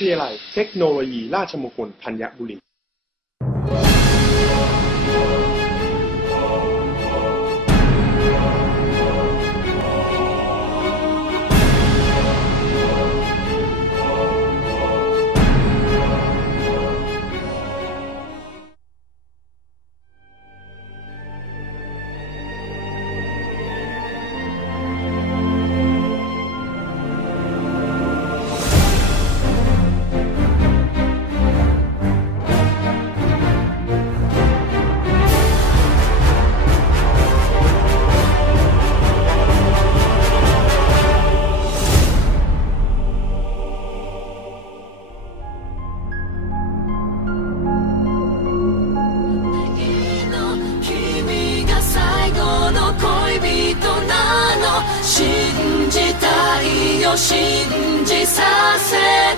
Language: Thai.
ทยาลัยเทคโนโลยีราชมงคลธัญบุรี を信じさせ